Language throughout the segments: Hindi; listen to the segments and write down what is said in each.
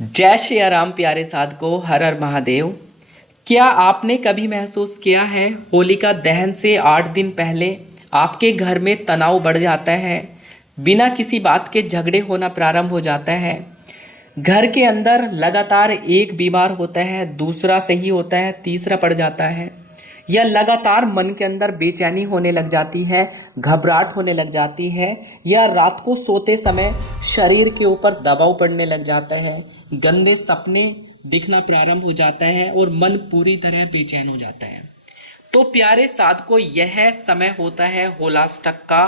जय श्री राम प्यारे साधको, हर हर महादेव। क्या आपने कभी महसूस किया है होलिका दहन से 8 दिन पहले आपके घर में तनाव बढ़ जाता है, बिना किसी बात के झगड़े होना प्रारंभ हो जाता है। घर के अंदर लगातार एक बीमार होता है, दूसरा सही होता है, तीसरा पड़ जाता है, या लगातार मन के अंदर बेचैनी होने लग जाती है, घबराहट होने लग जाती है, या रात को सोते समय शरीर के ऊपर दबाव पड़ने लग जाता है, गंदे सपने दिखना प्रारंभ हो जाता है और मन पूरी तरह बेचैन हो जाता है। तो प्यारे साधकों, यह समय होता है होलाष्टक का,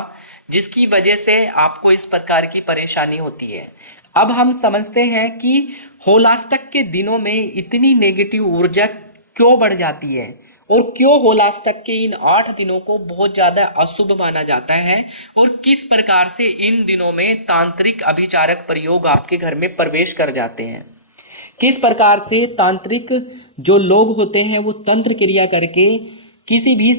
जिसकी वजह से आपको इस प्रकार की परेशानी होती है। अब हम समझते हैं कि होलाष्टक के दिनों में इतनी नेगेटिव ऊर्जा क्यों बढ़ जाती है और क्यों होलाष्टक के इन 8 दिनों को बहुत ज्यादा अशुभ माना जाता है, और किस प्रकार से इन दिनों में तांत्रिक अभिचारक प्रयोग आपके घर में प्रवेश कर जाते हैं। किस प्रकार से तांत्रिक जो लोग होते हैं वो तंत्र क्रिया करके किसी भी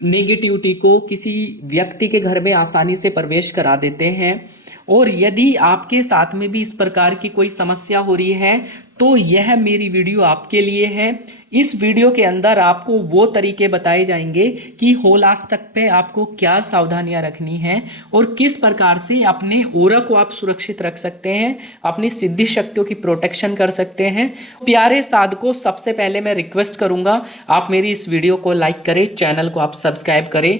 नेगेटिविटी को किसी व्यक्ति के घर में आसानी से प्रवेश करा देते हैं। और यदि आपके साथ में भी इस प्रकार की कोई समस्या हो रही है तो यह मेरी वीडियो आपके लिए है। इस वीडियो के अंदर आपको वो तरीके बताए जाएंगे कि होलाष्टक पे आपको क्या सावधानियां रखनी है और किस प्रकार से अपने ऑरा को आप सुरक्षित रख सकते हैं, अपनी सिद्धि शक्तियों की प्रोटेक्शन कर सकते हैं। प्यारे साधकों, सबसे पहले मैं रिक्वेस्ट करूंगा आप मेरी इस वीडियो को लाइक करें, चैनल को आप सब्सक्राइब करें।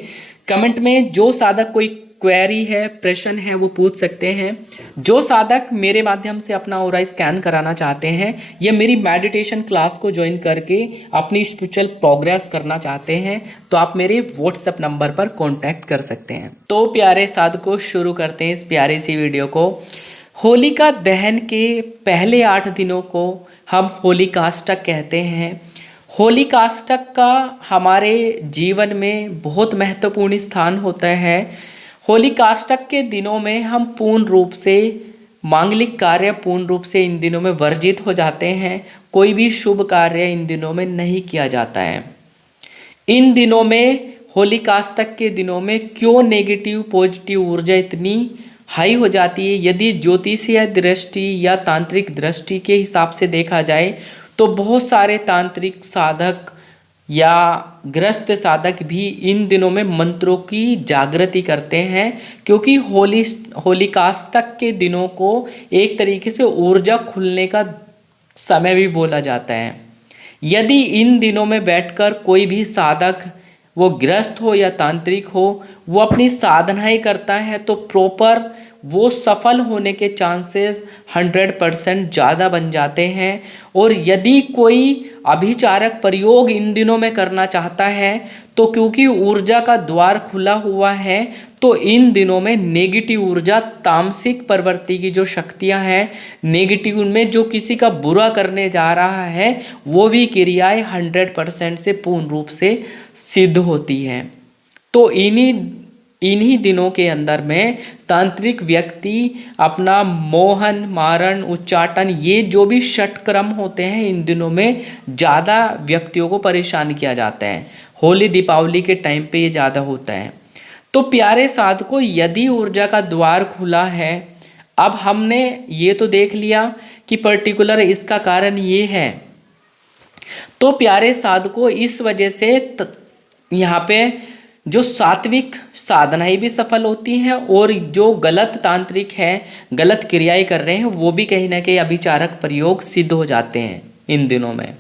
कमेंट में जो साधक कोई क्वेरी है, प्रश्न है, वो पूछ सकते हैं। जो साधक मेरे माध्यम से अपना ऑरा स्कैन कराना चाहते हैं या मेरी मेडिटेशन क्लास को ज्वाइन करके अपनी स्पिरिचुअल प्रोग्रेस करना चाहते हैं तो आप मेरे व्हाट्सएप नंबर पर कांटेक्ट कर सकते हैं। तो प्यारे साधकों, शुरू करते हैं इस प्यारी सी वीडियो को। होलिका दहन के पहले 8 दिनों को हम होलिकाष्टक कहते हैं। होलिकाष्टक का हमारे जीवन में बहुत महत्वपूर्ण स्थान होता है। होलिकाष्टक के दिनों में हम पूर्ण रूप से मांगलिक कार्य पूर्ण रूप से इन दिनों में वर्जित हो जाते हैं। कोई भी शुभ कार्य इन दिनों में नहीं किया जाता है। इन दिनों में होलिकाष्टक के दिनों में क्यों नेगेटिव पॉजिटिव ऊर्जा इतनी हाई हो जाती है? यदि ज्योतिषीय दृष्टि या तांत्रिक दृष्टि के हिसाब से देखा जाए तो बहुत सारे तांत्रिक साधक या ग्रस्त साधक भी इन दिनों में मंत्रों की जागृति करते हैं, क्योंकि होलिकाष्टक के दिनों को एक तरीके से ऊर्जा खुलने का समय भी बोला जाता है। यदि इन दिनों में बैठकर कोई भी साधक, वो ग्रस्त हो या तांत्रिक हो, वो अपनी साधनाएं करता है तो प्रॉपर वो सफल होने के चांसेस 100% ज़्यादा बन जाते हैं। और यदि कोई अभिचारक प्रयोग इन दिनों में करना चाहता है तो क्योंकि ऊर्जा का द्वार खुला हुआ है तो इन दिनों में नेगेटिव ऊर्जा, तामसिक प्रवृत्ति की जो शक्तियां हैं, नेगेटिव उनमें जो किसी का बुरा करने जा रहा है, वो भी क्रियाएं 100% से पूर्ण रूप से सिद्ध होती हैं। तो इन्हीं दिनों के अंदर में तांत्रिक व्यक्ति अपना मोहन, मारण, उच्चाटन, ये जो भी षटक्रम होते हैं इन दिनों में ज़्यादा व्यक्तियों को परेशान किया जाता है। होली दीपावली के टाइम पे ये ज़्यादा होता है। तो प्यारे साधकों, यदि ऊर्जा का द्वार खुला है, अब हमने ये तो देख लिया कि पर्टिकुलर इसका कारण ये है। तो प्यारे साधकों, इस वजह से यहाँ पे जो सात्विक साधनाएं भी सफल होती हैं और जो गलत तांत्रिक है, गलत क्रियाएं कर रहे हैं, वो भी कहीं ना कहीं अभिचारक प्रयोग सिद्ध हो जाते हैं इन दिनों में।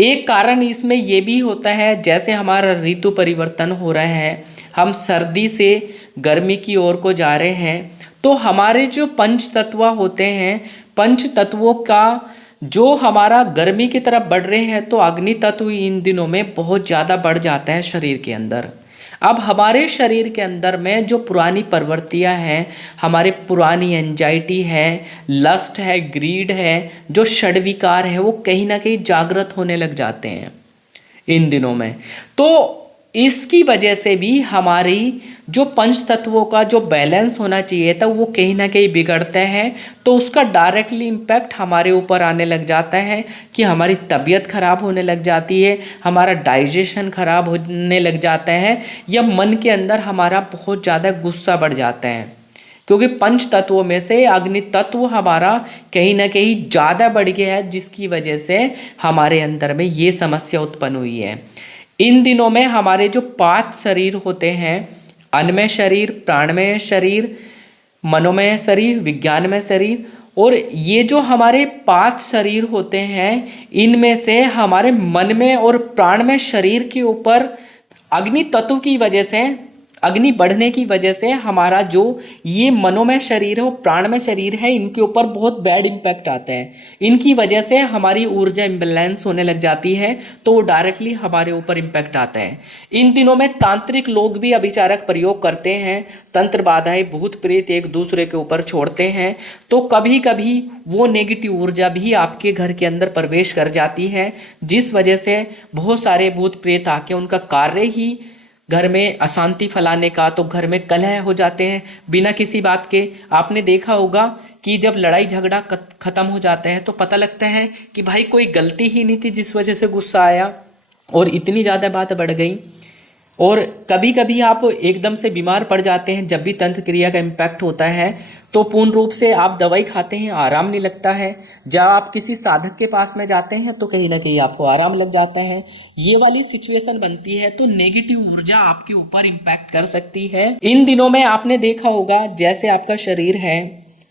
एक कारण इसमें ये भी होता है, जैसे हमारा ऋतु परिवर्तन हो रहा है, हम सर्दी से गर्मी की ओर को जा रहे हैं, तो हमारे जो पंच तत्व होते हैं, पंच तत्वों का जो हमारा गर्मी की तरफ बढ़ रहे हैं तो अग्नि तत्व इन दिनों में बहुत ज़्यादा बढ़ जाता है शरीर के अंदर। अब हमारे शरीर के अंदर में जो पुरानी प्रवृत्तियां हैं, हमारे पुरानी एंजाइटी है, लस्ट है, ग्रीड है, जो षड्विकार है, वो कहीं ना कहीं जागृत होने लग जाते हैं इन दिनों में। तो इसकी वजह से भी हमारी जो पंच तत्वों का जो बैलेंस होना चाहिए था वो कहीं ना कहीं बिगड़ता है। तो उसका डायरेक्टली इम्पैक्ट हमारे ऊपर आने लग जाता है कि हमारी तबीयत खराब होने लग जाती है, हमारा डाइजेशन खराब होने लग जाता है, या मन के अंदर हमारा बहुत ज़्यादा गुस्सा बढ़ जाता है। क्योंकि पंच तत्वों में से अग्नि तत्व हमारा कहीं ना कहीं ज़्यादा बढ़ गया है, जिसकी वजह से हमारे अंदर में ये समस्या उत्पन्न हुई है। इन दिनों में हमारे जो 5 शरीर होते हैं, अन्नमय शरीर, प्राणमय शरीर, मनोमय शरीर, विज्ञानमय शरीर, और ये जो हमारे 5 शरीर होते हैं, इनमें से हमारे मन में और प्राणमय शरीर के ऊपर अग्नि तत्व की वजह से, अग्नि बढ़ने की वजह से हमारा जो ये मनोमय शरीर है और प्राणमय शरीर है, इनके ऊपर बहुत बैड इम्पैक्ट आता है। इनकी वजह से हमारी ऊर्जा इम्बैलेंस होने लग जाती है, तो वो डायरेक्टली हमारे ऊपर इम्पैक्ट आता है। इन दिनों में तांत्रिक लोग भी अभिचारक प्रयोग करते हैं, तंत्र बाधाएं, भूत प्रेत एक दूसरे के ऊपर छोड़ते हैं, तो कभी कभी वो नेगेटिव ऊर्जा भी आपके घर के अंदर प्रवेश कर जाती है, जिस वजह से बहुत सारे भूत प्रेत आके उनका कार्य ही घर में अशांति फैलाने का, तो घर में कलह हो जाते हैं बिना किसी बात के। आपने देखा होगा कि जब लड़ाई झगड़ा खत्म हो जाता है तो पता लगता है कि भाई कोई गलती ही नहीं थी, जिस वजह से गुस्सा आया और इतनी ज़्यादा बात बढ़ गई। और कभी कभी आप एकदम से बीमार पड़ जाते हैं, जब भी तंत्र क्रिया का इम्पैक्ट होता है तो पूर्ण रूप से आप दवाई खाते हैं, आराम नहीं लगता है। जब आप किसी साधक के पास में जाते हैं तो कहीं ना कहीं आपको आराम लग जाता है। ये वाली सिचुएशन बनती है, तो नेगेटिव ऊर्जा आपके ऊपर इम्पैक्ट कर सकती है। इन दिनों में आपने देखा होगा, जैसे आपका शरीर है,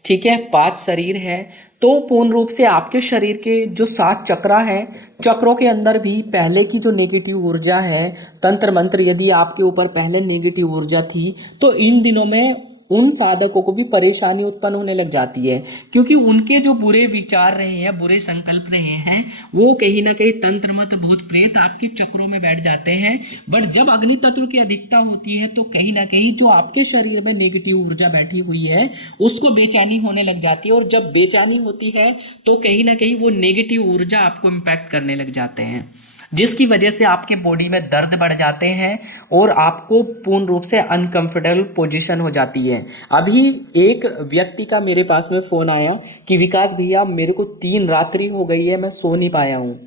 ठीक है, 5 शरीर है, तो पूर्ण रूप से आपके शरीर के जो 7 चक्र हैं, चक्रों के अंदर भी पहले की जो नेगेटिव ऊर्जा है, तंत्र मंत्र यदि आपके ऊपर पहले नेगेटिव ऊर्जा थी, तो इन दिनों में उन साधकों को भी परेशानी उत्पन्न होने लग जाती है, क्योंकि उनके जो बुरे विचार रहे हैं, बुरे संकल्प रहे हैं, वो कहीं ना कहीं तंत्र मंत्र भूत प्रेत आपके चक्रों में बैठ जाते हैं। बट जब अग्नि तत्व की अधिकता होती है तो कहीं ना कहीं जो आपके शरीर में नेगेटिव ऊर्जा बैठी हुई है, उसको बेचैनी होने लग जाती है, और जब बेचैनी होती है तो कहीं ना कहीं वो नेगेटिव ऊर्जा आपको इम्पैक्ट करने लग जाते हैं, जिसकी वजह से आपके बॉडी में दर्द बढ़ जाते हैं और आपको पूर्ण रूप से अनकंफर्टेबल पोजीशन हो जाती है। अभी एक व्यक्ति का मेरे पास में फोन आया कि विकास भैया, मेरे को 3 रात्रि हो गई है, मैं सो नहीं पाया हूँ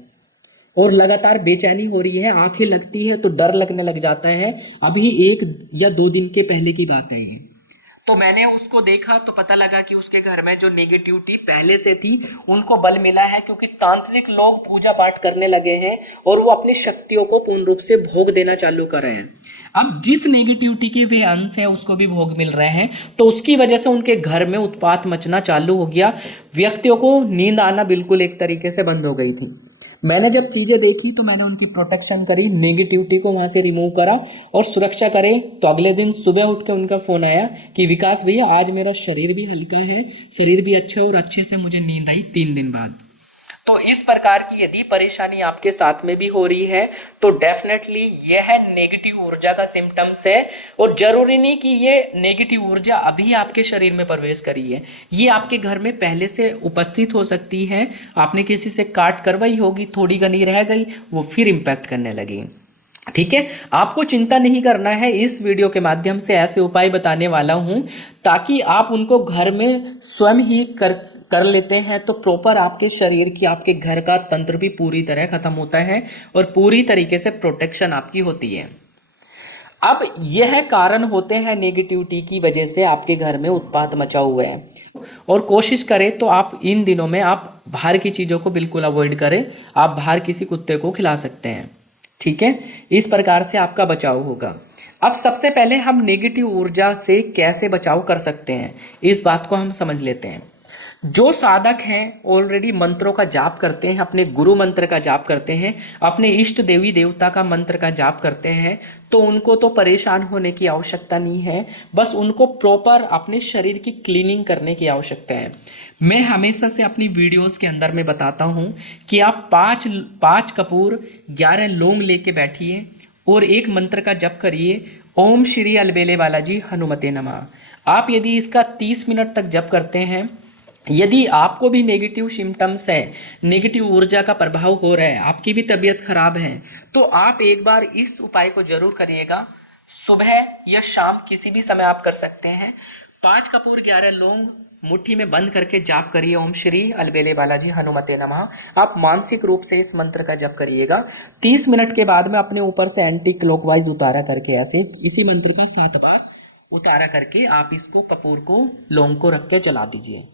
और लगातार बेचैनी हो रही है, आंखें लगती है तो डर लगने लग जाता है। अभी 1 या 2 दिन के पहले की बात है ये। तो मैंने उसको देखा तो पता लगा कि उसके घर में जो नेगेटिविटी पहले से थी, उनको बल मिला है, क्योंकि तांत्रिक लोग पूजा पाठ करने लगे हैं और वो अपनी शक्तियों को पूर्ण रूप से भोग देना चालू कर रहे हैं। अब जिस नेगेटिविटी के वे अंश है उसको भी भोग मिल रहे हैं, तो उसकी वजह से उनके घर में उत्पात मचना चालू हो गया। व्यक्तियों को नींद आना बिल्कुल एक तरीके से बंद हो गई थी। मैंने जब चीज़ें देखी तो मैंने उनकी प्रोटेक्शन करी, नेगेटिविटी को वहाँ से रिमूव करा और सुरक्षा करे। तो अगले दिन सुबह उठ के उनका फ़ोन आया कि विकास भैया, आज मेरा शरीर भी हल्का है, शरीर भी अच्छा है और अच्छे से मुझे नींद आई 3 दिन बाद। तो इस प्रकार की यदि परेशानी आपके साथ में भी हो रही है तो डेफिनेटली यह नेगेटिव ऊर्जा का सिम्टम्स है। और जरूरी नहीं कि ये नेगेटिव ऊर्जा अभी आपके शरीर में प्रवेश करी है, ये आपके घर में पहले से उपस्थित हो सकती है। आपने किसी से काट करवाई होगी, थोड़ी घनी रह गई, वो फिर इम्पैक्ट करने लगी। ठीक है, आपको चिंता नहीं करना है। इस वीडियो के माध्यम से ऐसे उपाय बताने वाला हूं ताकि आप उनको घर में स्वयं ही कर लेते हैं तो प्रॉपर आपके शरीर की, आपके घर का तंत्र भी पूरी तरह खत्म होता है और पूरी तरीके से प्रोटेक्शन आपकी होती है। अब यह कारण होते हैं नेगेटिविटी की वजह से आपके घर में उत्पात मचा हुआ है। और कोशिश करें तो आप इन दिनों में आप बाहर की चीज़ों को बिल्कुल अवॉइड करें। आप बाहर किसी कुत्ते को खिला सकते हैं, ठीक है, इस प्रकार से आपका बचाव होगा। अब सबसे पहले हम नेगेटिव ऊर्जा से कैसे बचाव कर सकते हैं, इस बात को हम समझ लेते हैं। जो साधक हैं ऑलरेडी मंत्रों का जाप करते हैं, अपने गुरु मंत्र का जाप करते हैं, अपने इष्ट देवी देवता का मंत्र का जाप करते हैं, तो उनको तो परेशान होने की आवश्यकता नहीं है। बस उनको प्रॉपर अपने शरीर की क्लीनिंग करने की आवश्यकता है। मैं हमेशा से अपनी वीडियोस के अंदर में बताता हूं कि आप 5 कपूर 11 लौंग लेके बैठिए और एक मंत्र का जप करिए, ओम श्री अलबेले बालाजी हनुमते नमः। आप यदि इसका 30 मिनट तक जप करते हैं, यदि आपको भी नेगेटिव सिम्टम्स है, नेगेटिव ऊर्जा का प्रभाव हो रहा है, आपकी भी तबीयत खराब है, तो आप एक बार इस उपाय को जरूर करिएगा। सुबह या शाम किसी भी समय आप कर सकते हैं। 5 कपूर 11 लौंग मुट्ठी में बंद करके जाप करिए, ओम श्री अलबेले बालाजी हनुमते नमः। आप मानसिक रूप से इस मंत्र का जप करिएगा। 30 मिनट के बाद में अपने ऊपर से एंटी क्लॉकवाइज उतारा करके ऐसे इसी मंत्र का 7 बार उतारा करके आप इसको कपूर को लौंग को रख के जला दीजिए।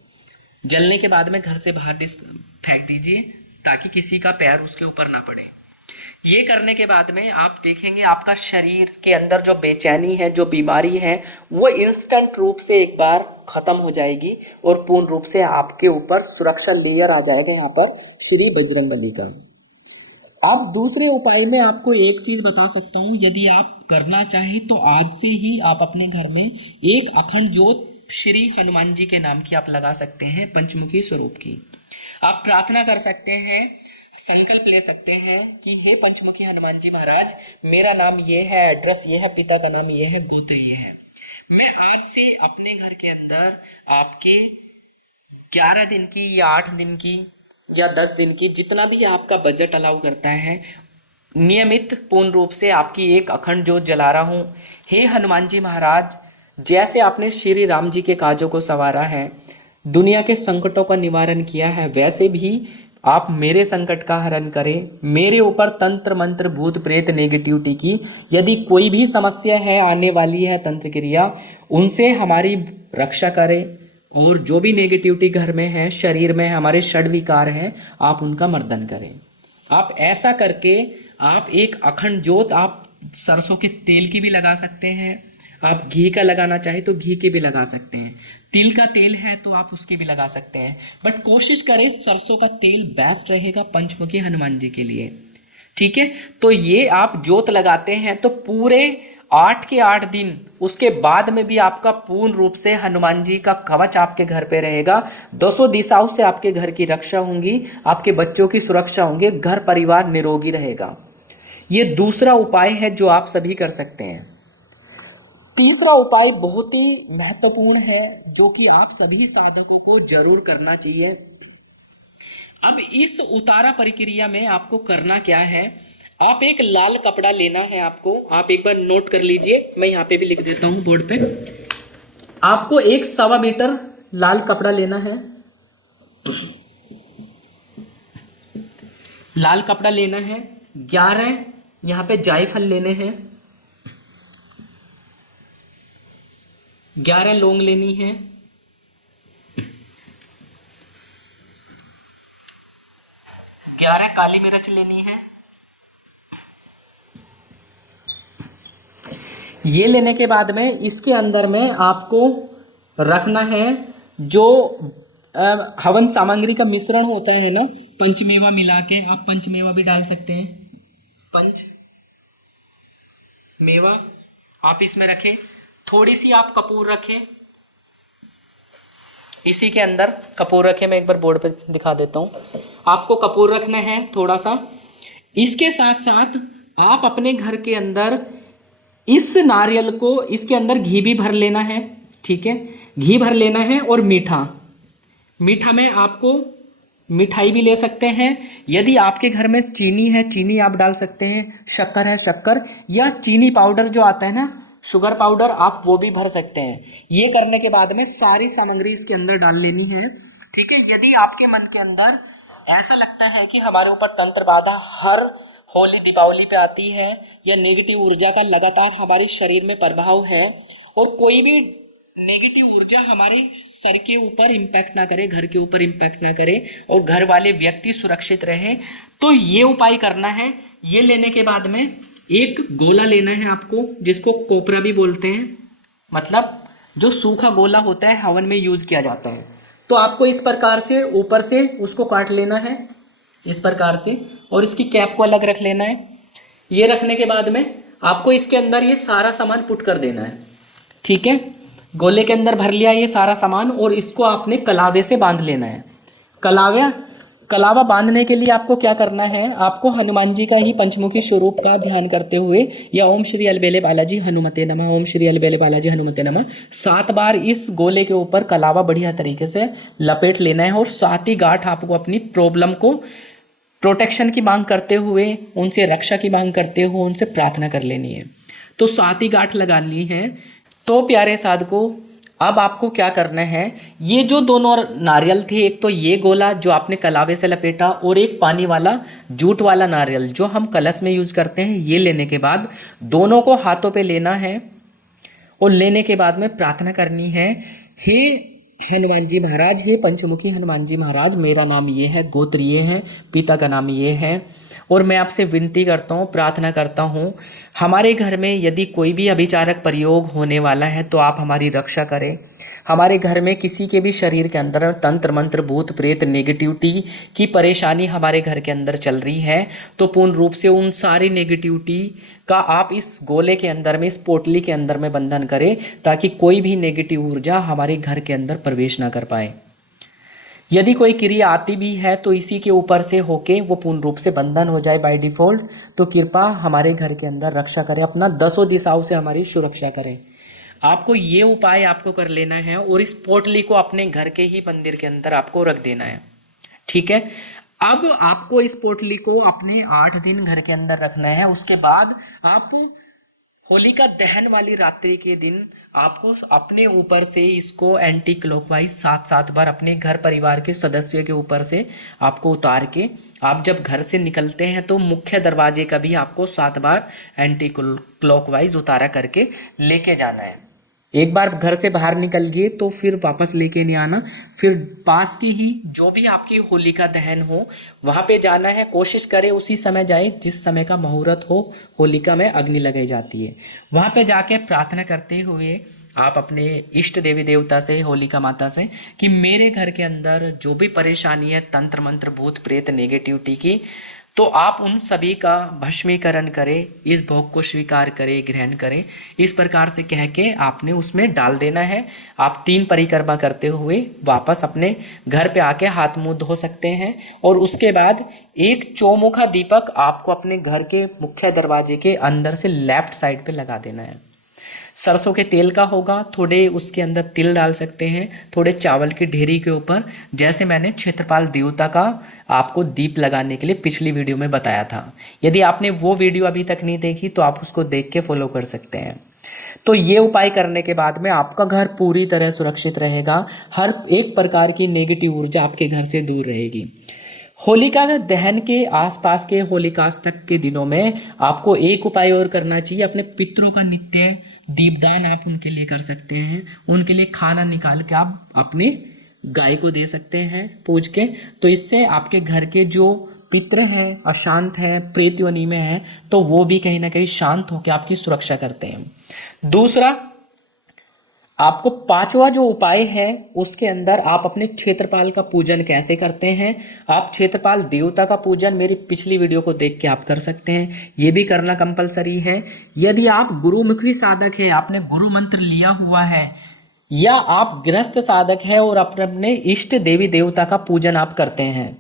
जलने के बाद में घर से बाहर फेंक दीजिए ताकि किसी का पैर उसके ऊपर ना पड़े। ये करने के बाद में आप देखेंगे आपका शरीर के अंदर जो बेचैनी है, जो बीमारी है, वो इंस्टेंट रूप से एक बार खत्म हो जाएगी और पूर्ण रूप से आपके ऊपर सुरक्षा लेयर आ जाएगा यहाँ पर श्री बजरंगबली का। अब दूसरे उपाय में आपको एक चीज बता सकता हूँ, यदि आप करना चाहें तो आज से ही आप अपने घर में एक अखंड ज्योत श्री हनुमान जी के नाम की आप लगा सकते हैं, पंचमुखी स्वरूप की। आप प्रार्थना कर सकते हैं, संकल्प ले सकते हैं कि हे पंचमुखी हनुमान जी महाराज, मेरा नाम ये है, एड्रेस ये है, पिता का नाम ये है, गोत्र ये है। मैं आज से अपने घर के अंदर आपके 11 दिन की या 8 दिन की या 10 दिन की, जितना भी आपका बजट अलाउ करता है, नियमित पूर्ण रूप से आपकी एक अखंड ज्योत जला रहा हूं। हे हनुमान जी महाराज, जैसे आपने श्री राम जी के काजों को संवारा है, दुनिया के संकटों का निवारण किया है, वैसे भी आप मेरे संकट का हरण करें। मेरे ऊपर तंत्र मंत्र भूत प्रेत नेगेटिविटी की यदि कोई भी समस्या है, आने वाली है तंत्र क्रिया, उनसे हमारी रक्षा करें। और जो भी नेगेटिविटी घर में है, शरीर में हमारे षड विकार हैं, आप उनका मर्दन करें। आप ऐसा करके आप एक अखंड ज्योत, आप सरसों के तेल की भी लगा सकते हैं, आप घी का लगाना चाहे तो घी के भी लगा सकते हैं, तिल का तेल है तो आप उसके भी लगा सकते हैं, बट कोशिश करें सरसों का तेल बेस्ट रहेगा पंचमुखी हनुमान जी के लिए। ठीक है, तो ये आप ज्योत लगाते हैं तो पूरे 8 के 8 दिन, उसके बाद में भी आपका पूर्ण रूप से हनुमान जी का कवच आपके घर पे रहेगा। 200 दिशाओं से आपके घर की रक्षा होंगी, आपके बच्चों की सुरक्षा होंगे, घर परिवार निरोगी रहेगा। ये दूसरा उपाय है जो आप सभी कर सकते हैं। तीसरा उपाय बहुत ही महत्वपूर्ण है जो कि आप सभी साधकों को जरूर करना चाहिए। अब इस उतारा प्रक्रिया में आपको करना क्या है, आप एक लाल कपड़ा लेना है आपको, आप एक बार नोट कर लीजिए, मैं यहाँ पे भी लिख देता हूँ बोर्ड पे। आपको 1.25 मीटर लाल कपड़ा लेना है, लाल कपड़ा लेना है। 11 यहाँ पे जायफल लेने हैं, 11 लौंग लेनी है, 11 काली मिर्च लेनी है। ये लेने के बाद में इसके अंदर में आपको रखना है जो हवन सामग्री का मिश्रण होता है ना, पंचमेवा मिला के, आप पंचमेवा भी डाल सकते हैं, पंचमेवा आप इसमें रखें। थोड़ी सी आप कपूर रखें, इसी के अंदर कपूर रखें, मैं एक बार बोर्ड पे दिखा देता हूं। आपको कपूर रखना है थोड़ा सा। इसके साथ साथ आप अपने घर के अंदर इस नारियल को, इसके अंदर घी भी भर लेना है। ठीक है, घी भर लेना है। और मीठा, मीठा में आपको मिठाई भी ले सकते हैं, यदि आपके घर में चीनी है चीनी आप डाल सकते हैं, शक्कर है शक्कर, या चीनी पाउडर जो आता है ना, शुगर पाउडर, आप वो भी भर सकते हैं। ये करने के बाद में सारी सामग्री इसके अंदर डाल लेनी है। ठीक है, यदि आपके मन के अंदर ऐसा लगता है कि हमारे ऊपर तंत्र बाधा हर होली दीपावली पे आती है, या नेगेटिव ऊर्जा का लगातार हमारे शरीर में प्रभाव है, और कोई भी नेगेटिव ऊर्जा हमारे सर के ऊपर इम्पैक्ट ना करे, घर के ऊपर इम्पैक्ट ना करे, और घर वाले व्यक्ति सुरक्षित रहे, तो ये उपाय करना है। ये लेने के बाद में एक गोला लेना है आपको, जिसको कोपरा भी बोलते हैं, मतलब जो सूखा गोला होता है हवन में यूज किया जाता है। तो आपको इस प्रकार से ऊपर से उसको काट लेना है इस प्रकार से, और इसकी कैप को अलग रख लेना है। ये रखने के बाद में आपको इसके अंदर ये सारा सामान पुट कर देना है। ठीक है, गोले के अंदर भर लिया ये सारा सामान, और इसको आपने कलावे से बांध लेना है। कलावा बांधने के लिए आपको क्या करना है, आपको हनुमान जी का ही पंचमुखी स्वरूप का ध्यान करते हुए, या ओम श्री अलबेले बालाजी हनुमते नमः, ओम श्री अलबेले बालाजी हनुमते नमः 7 बार इस गोले के ऊपर कलावा बढ़िया तरीके से लपेट लेना है। और 7 ही गांठ आपको अपनी प्रॉब्लम को प्रोटेक्शन की मांग करते हुए, उनसे रक्षा की मांग करते हुए उनसे प्रार्थना कर लेनी है। तो 7 ही गांठ लगा ली है। तो प्यारे साधकों, अब आपको क्या करना है, ये जो दोनों नारियल थे, एक तो ये गोला जो आपने कलावे से लपेटा, और एक पानी वाला जूट वाला नारियल जो हम कलश में यूज करते हैं, ये लेने के बाद दोनों को हाथों पे लेना है, और लेने के बाद में प्रार्थना करनी है, हे हनुमान जी महाराज, हे पंचमुखी हनुमान जी महाराज, मेरा नाम ये है, गोत्र ये है, पिता का नाम ये है, और मैं आपसे विनती करता हूँ, प्रार्थना करता हूँ, हमारे घर में यदि कोई भी अभिचारक प्रयोग होने वाला है तो आप हमारी रक्षा करें। हमारे घर में किसी के भी शरीर के अंदर तंत्र मंत्र भूत प्रेत नेगेटिविटी की परेशानी हमारे घर के अंदर चल रही है, तो पूर्ण रूप से उन सारी नेगेटिविटी का आप इस गोले के अंदर में, इस पोटली के अंदर में बंधन करें, ताकि कोई भी नेगेटिव ऊर्जा हमारे घर के अंदर प्रवेश ना कर पाए। यदि कोई क्रिया आती भी है तो इसी के ऊपर से होके वो पूर्ण रूप से बंधन हो जाए बाय डिफॉल्ट। तो कृपा हमारे घर के अंदर रक्षा करें, अपना 10 दिशाओं से हमारी सुरक्षा करें। आपको ये उपाय आपको कर लेना है और इस पोटली को अपने घर के ही मंदिर के अंदर आपको रख देना है। ठीक है, अब आपको इस पोटली को अपने 8 दिन घर के अंदर रखना है। उसके बाद आप होलिका दहन वाली रात्रि के दिन आपको अपने ऊपर से इसको एंटी क्लॉकवाइज 7 बार अपने घर परिवार के सदस्य के ऊपर से आपको उतार के, आप जब घर से निकलते हैं तो मुख्य दरवाजे का भी आपको 7 बार एंटी क्लॉकवाइज उतारा करके लेके जाना है। एक बार घर से बाहर निकल गए तो फिर वापस लेके नहीं आना, फिर पास की ही जो भी आपकी होलिका दहन हो वहां पे जाना है। कोशिश करें उसी समय जाए जिस समय का मुहूर्त हो, होलिका में अग्नि लगाई जाती है। वहां पे जाके प्रार्थना करते हुए आप अपने इष्ट देवी देवता से, होलिका माता से, कि मेरे घर के अंदर जो भी परेशानी है तंत्र मंत्र भूत प्रेत नेगेटिविटी की, तो आप उन सभी का भस्मीकरण करें, इस भोग को स्वीकार करें, ग्रहण करें। इस प्रकार से कह के आपने उसमें डाल देना है। आप 3 परिक्रमा करते हुए वापस अपने घर पे आके हाथ मुंह धो सकते हैं। और उसके बाद एक चौमुखा दीपक आपको अपने घर के मुख्य दरवाजे के अंदर से लेफ्ट साइड पे लगा देना है। सरसों के तेल का होगा, थोड़े उसके अंदर तिल डाल सकते हैं, थोड़े चावल की ढेरी के ऊपर, जैसे मैंने क्षेत्रपाल देवता का आपको दीप लगाने के लिए पिछली वीडियो में बताया था। यदि आपने वो वीडियो अभी तक नहीं देखी तो आप उसको देख के फॉलो कर सकते हैं। तो ये उपाय करने के बाद में आपका घर पूरी तरह सुरक्षित रहेगा, हर एक प्रकार की नेगेटिव ऊर्जा आपके घर से दूर रहेगी। होलिका दहन के आसपास के होलिकाष्टक के दिनों में आपको एक उपाय और करना चाहिए। अपने पितरों का नित्य दीपदान आप उनके लिए कर सकते हैं। उनके लिए खाना निकाल के आप अपने गाय को दे सकते हैं पूज के। तो इससे आपके घर के जो पितर हैं, अशांत हैं, प्रेत योनि में हैं, तो वो भी कहीं ना कहीं शांत होकर आपकी सुरक्षा करते हैं। दूसरा, आपको 5वां जो उपाय है उसके अंदर आप अपने क्षेत्रपाल का पूजन कैसे करते हैं। आप क्षेत्रपाल देवता का पूजन मेरी पिछली वीडियो को देख के आप कर सकते हैं, ये भी करना कंपलसरी है। यदि आप गुरुमुखी साधक है, आपने गुरु मंत्र लिया हुआ है, या आप गृहस्थ साधक है और अपने इष्ट देवी देवता का पूजन आप करते हैं,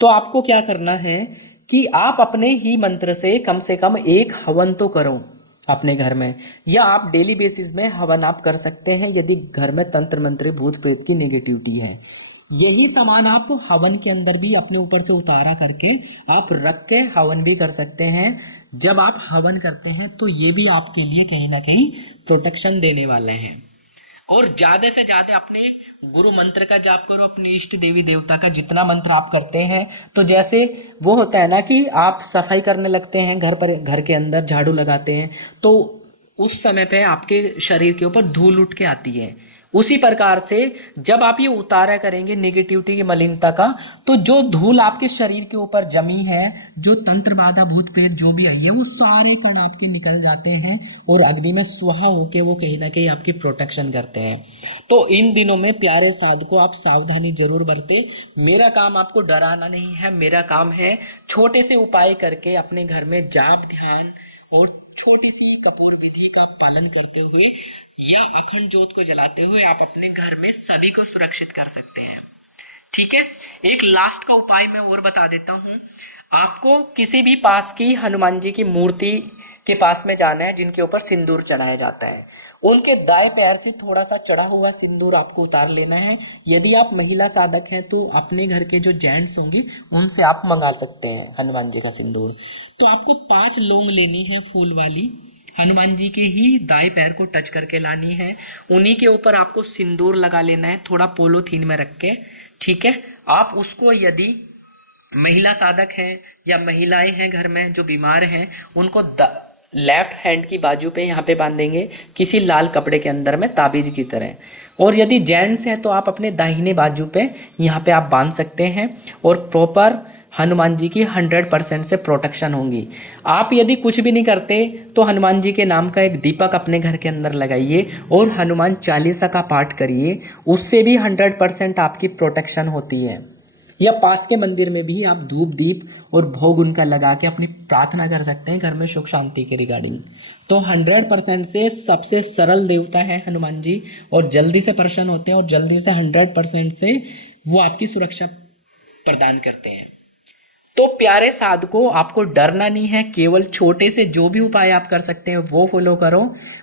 तो आपको क्या करना है कि आप अपने ही मंत्र से कम 1 हवन तो करो अपने घर में, या आप डेली बेसिस में हवन आप कर सकते हैं यदि घर में तंत्र मंत्र भूत प्रेत की नेगेटिविटी है। यही सामान आप हवन के अंदर भी अपने ऊपर से उतारा करके आप रख के हवन भी कर सकते हैं। जब आप हवन करते हैं तो ये भी आपके लिए कहीं ना कहीं प्रोटेक्शन देने वाले हैं। और ज्यादा से ज्यादा अपने गुरु मंत्र का जाप करो, अपनी इष्ट देवी देवता का जितना मंत्र आप करते हैं। तो जैसे वो होता है ना कि आप सफाई करने लगते हैं घर के अंदर, झाड़ू लगाते हैं, तो उस समय पे आपके शरीर के ऊपर धूल उठ के आती है। उसी प्रकार से जब आप ये उतारा करेंगे नेगेटिविटी की मलिनता का, तो जो धूल आपके शरीर के ऊपर जमी है, जो तंत्र बाधा भूत प्रेत जो भी आई है, वो सारे कण आपके निकल जाते हैं और अग्नि में स्वाहा होके वो कहीं ना कहीं आपकी प्रोटेक्शन करते हैं। तो इन दिनों में प्यारे साधकों, आप सावधानी जरूर बरतें। मेरा काम आपको डराना नहीं है, मेरा काम है छोटे से उपाय करके अपने घर में जाप ध्यान और छोटी सी कपूर विधि का पालन करते हुए या अखंड ज्योत को जलाते हुए आप अपने घर में सभी को सुरक्षित कर सकते हैं। ठीक है, एक लास्ट का उपाय मैं और बता देता हूँ। आपको किसी भी पास की हनुमान जी की मूर्ति के पास में जाना है जिनके ऊपर सिंदूर चढ़ाया जाता है। उनके दाएं पैर से थोड़ा सा चढ़ा हुआ सिंदूर आपको उतार लेना है। यदि आप महिला साधक हैं तो अपने घर के जो जेंट्स होंगे उनसे आप मंगा सकते हैं हनुमान जी का सिंदूर। तो आपको 5 लौंग लेनी है फूल वाली, हनुमान जी के ही दाएं पैर को टच करके लानी है। उन्हीं के ऊपर आपको सिंदूर लगा लेना है, थोड़ा पोलोथीन में रख के। ठीक है, आप उसको यदि महिला साधक है या महिलाएं हैं घर में जो बीमार हैं, उनको लेफ्ट हैंड की बाजू पे यहाँ पे बांधेंगे किसी लाल कपड़े के अंदर में ताबीज की तरह। और यदि जेंट्स है तो आप अपने दाहिने बाजू पे यहाँ पे आप बांध सकते हैं और प्रॉपर हनुमान जी की 100% से प्रोटेक्शन होंगी। आप यदि कुछ भी नहीं करते तो हनुमान जी के नाम का एक दीपक अपने घर के अंदर लगाइए और हनुमान चालीसा का पाठ करिए, उससे भी 100% आपकी प्रोटेक्शन होती है। या पास के मंदिर में भी आप धूप दीप और भोग उनका लगा के अपनी प्रार्थना कर सकते हैं घर में सुख शांति के रिगार्डिंग। तो 100% से सबसे सरल देवता है हनुमान जी, और जल्दी से प्रसन्न होते हैं और जल्दी से 100% से वो आपकी सुरक्षा प्रदान करते हैं। तो प्यारे साधकों, आपको डरना नहीं है, केवल छोटे से जो भी उपाय आप कर सकते हैं वो फॉलो करो।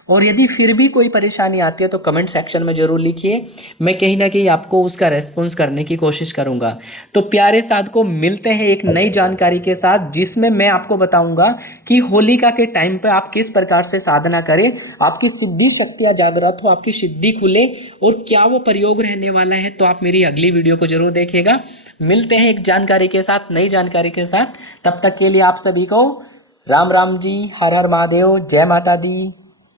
और यदि फिर भी कोई परेशानी आती है तो कमेंट सेक्शन में जरूर लिखिए, मैं कहीं ना कहीं आपको उसका रेस्पॉन्स करने की कोशिश करूंगा। तो प्यारे साधकों, मिलते हैं एक नई जानकारी के साथ, जिसमें मैं आपको बताऊंगा कि होलिका के टाइम पर आप किस प्रकार से साधना करें, आपकी सिद्धि शक्तियां जागृत हो, आपकी सिद्धि खुले, और क्या वो प्रयोग रहने वाला है। तो आप मेरी अगली वीडियो को जरूर देखिएगा। मिलते हैं एक जानकारी के साथ, नई जानकारी के साथ। तब तक के लिए आप सभी को राम राम जी, हर हर महादेव, जय माता दी।